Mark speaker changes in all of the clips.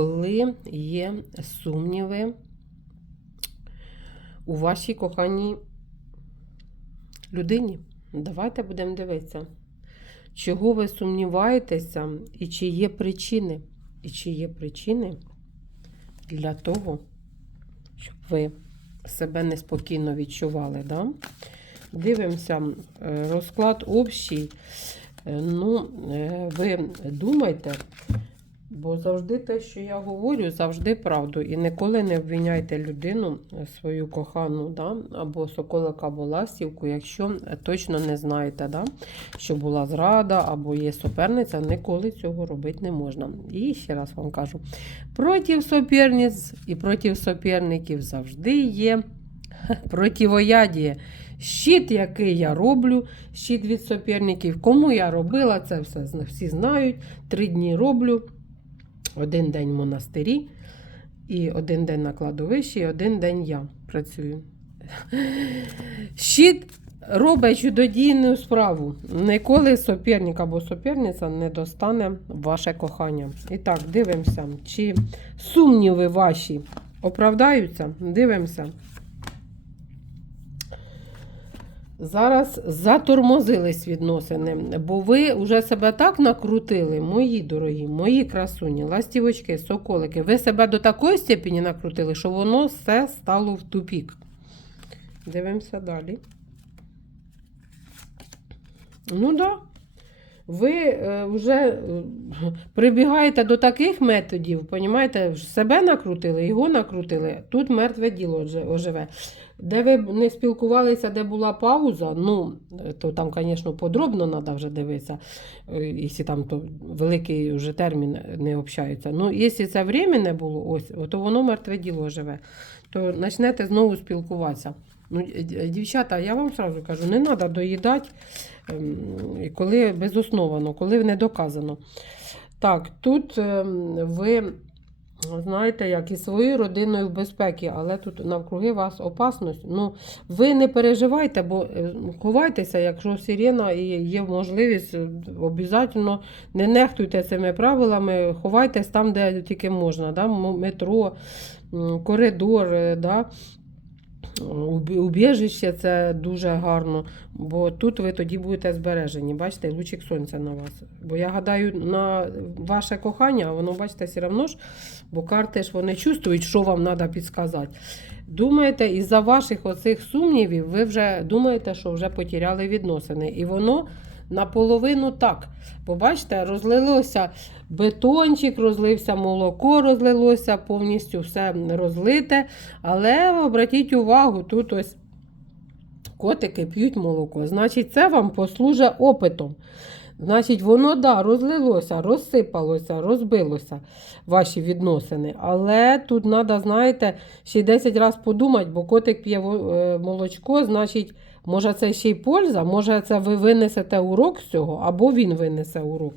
Speaker 1: Коли є сумніви у вашій коханій людині, давайте будемо дивитися, чого ви сумніваєтеся, і чи є причини, і чи є причини для того, щоб ви себе неспокійно відчували. Да? Дивимося, е, розклад общий. Е, Ну, е, ви думайте, Бо завжди те, що я говорю, завжди правду. І ніколи не обвиняйте людину, е, свою кохану, да? або соколика, або ластівку, якщо точно не знаєте, да? що була зрада або є суперниця, ніколи цього робити не можна. І ще раз вам кажу: проти суперниць і проти суперників завжди є противоядіє. Щит, який я роблю, щит від суперників. Кому я робила, це все всі знають. Три дні роблю. Один день в монастирі, і один день на кладовищі, і один день я працюю. Щит робить чудодійну справу. Ніколи суперник або суперниця не достане ваше кохання. І так, дивимося, чи сумніви ваші оправдаються. Дивимося. Зараз затормозились відносини, бо ви вже себе так накрутили, мої дорогі, мої красуні, ластівочки, соколики. Ви себе до такої степені накрутили, що воно все стало в тупік. Дивимося далі. Ну так. Ви е, вже е, прибігаєте до таких методів, понімаєте, себе накрутили, його накрутили. Тут мертве діло ожи- оживе. Де ви не спілкувалися, де була пауза, ну, е, то там, звісно, подробно треба вже дивитися, якщо там то великий вже термін не общаються. Ну, якщо це время не було, ось, то воно мертве діло живе, то почнете знову спілкуватися. Ну, дівчата, я вам сразу кажу, не треба доїдати, ем, коли безосновано, коли не доказано. Так, тут ем, ви знаєте, як і своєю родиною в безпеці, але тут навкруги вас опасність. Ну, ви не переживайте, бо е, ховайтеся, якщо сирена і є можливість, е, обов'язково не нехтуйте цими правилами, ховайтесь там, де тільки можна, да? метро, коридор, е, да? Убі- Убіжище це дуже гарно, бо тут ви тоді будете збережені. Бачите, лучик сонця на вас. Бо я гадаю, на ваше кохання, воно, бачите, все одно ж, бо карти ж вони чувствують, що вам треба підказати. Думаєте, із-за ваших оцих сумнівів, ви вже думаєте, що вже потеряли відносини. І воно наполовину так. Бо бачите, розлилося бетончик, розлився молоко, розлилося, повністю все розлите. Але обратіть увагу, тут ось котики п'ють молоко. Значить, це вам послужить опитом. Значить, воно да, розлилося, розсипалося, розбилося ваші відносини. Але тут треба, знаєте, ще 10 разів подумати, бо котик п'є е, молочко, значить, може це ще й польза, може це ви винесете урок з цього, або він винесе урок.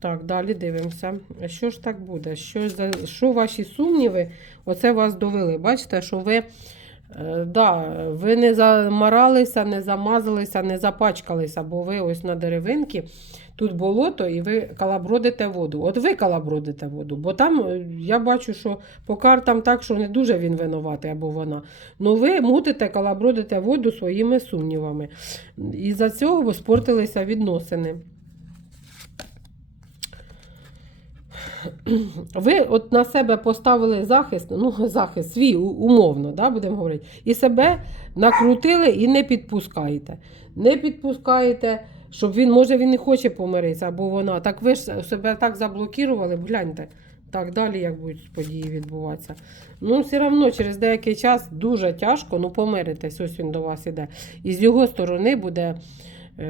Speaker 1: Так, далі дивимося. Що ж так буде? Що, що ваші сумніви оце вас довели? Бачите, що ви, да, ви не замаралися, не замазалися, не запачкалися, бо ви ось на деревинці, тут болото, і ви калабродите воду. От ви калабродите воду, бо там е, я бачу, що по картам так, що не дуже він винуватий або вона. Ну ви мутите, калабродите воду своїми сумнівами. І за цього спортилися відносини. Ви от на себе поставили захист, ну, захист свій умовно, да, будемо говорити, і себе накрутили і не підпускаєте. Не підпускаєте, щоб він, може, він не хоче помиритися, або вона. Так ви ж себе так заблокували, гляньте. Так далі, як будуть події відбуватися. Ну, все одно через деякий час дуже тяжко, ну помиритесь, ось він до вас іде. І з його сторони буде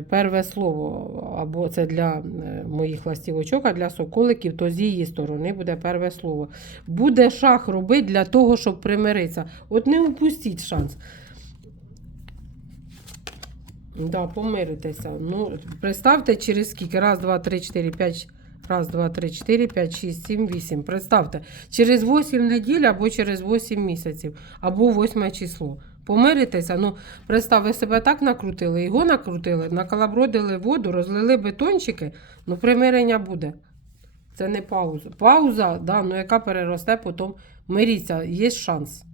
Speaker 1: перве слово, або це для е, моїх ластівочок, а для соколиків, то з її сторони буде перве слово. Буде шах робити для того, щоб примиритися. От не упустіть шанс. Да, помиритеся. Ну, представте, через скільки? Раз, два, три, чотири, п'ять. Раз, два, три, чотири, п'ять, шість, сім, вісім. Представте, через 8 неділь або через 8 місяців, або 8 число. Помиритеся, ну представ, ви себе так накрутили, його накрутили, накалабродили воду, розлили бетончики, ну примирення буде. Це не пауза. Пауза, да, ну яка переросте потім. Миріться, є шанс.